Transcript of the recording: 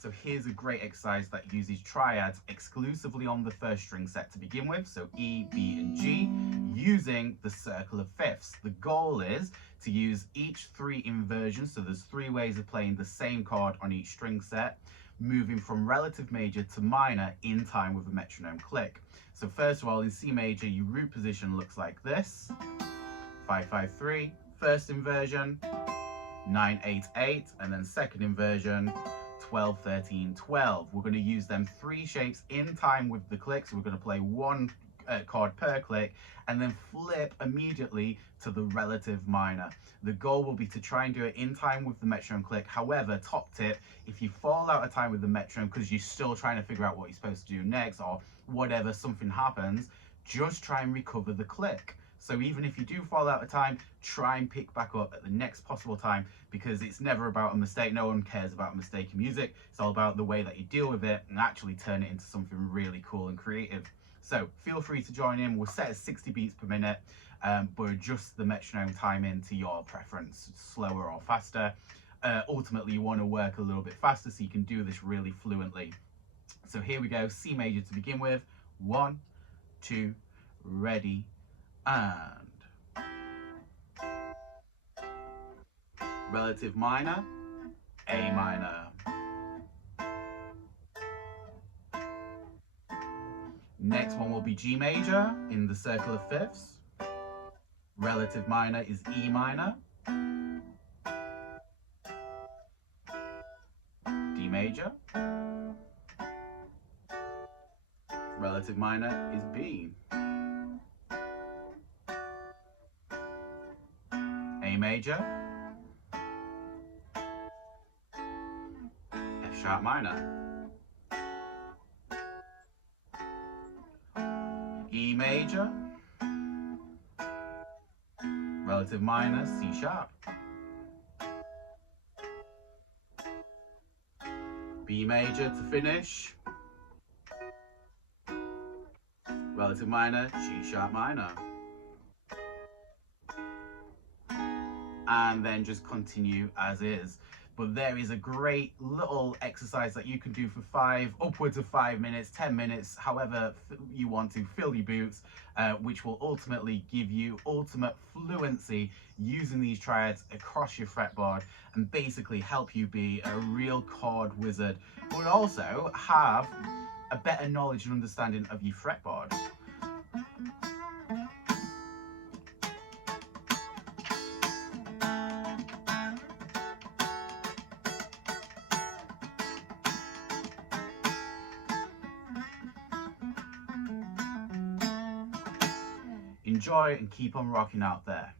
So here's a great exercise that uses triads exclusively on the first string set to begin with, so E, B and G, using the circle of fifths. The goal is to use each 3 inversions, so there's 3 ways of playing the same chord on each string set, moving from relative major to minor in time with a metronome click. So first of all, in C major, your root position looks like this: 5-5-3, first inversion, 9-8-8, and then second inversion, 12-13-12. We're going to use them 3 shapes in time with the click, so we're going to play 1 chord per click and then flip immediately to the relative minor. The goal will be to try and do it in time with the metronome click. However, top tip, if you fall out of time with the metronome because you're still trying to figure out what you're supposed to do next or whatever, something happens, just try and recover the click. So even if you do fall out of time, try and pick back up at the next possible time, because it's never about a mistake. No one cares about a mistake in music. It's all about the way that you deal with it and actually turn it into something really cool and creative. So feel free to join in. We'll set at 60 beats per minute, but adjust the metronome time into your preference, slower or faster. Ultimately, you want to work a little bit faster so you can do this really fluently. So here we go, C major to begin with. 1, 2, ready, and relative minor, A minor. Next one will be G major in the circle of fifths. Relative minor is E minor. D major. Relative minor is B. A major. F sharp minor. E major, relative minor, C sharp. B major to finish, relative minor, G sharp minor. And then just continue as is. But there is a great little exercise that you can do for upwards of 5 minutes, 10 minutes, however you want to, fill your boots, which will ultimately give you ultimate fluency using these triads across your fretboard and basically help you be a real chord wizard, but also have a better knowledge and understanding of your fretboard. Enjoy and keep on rocking out there.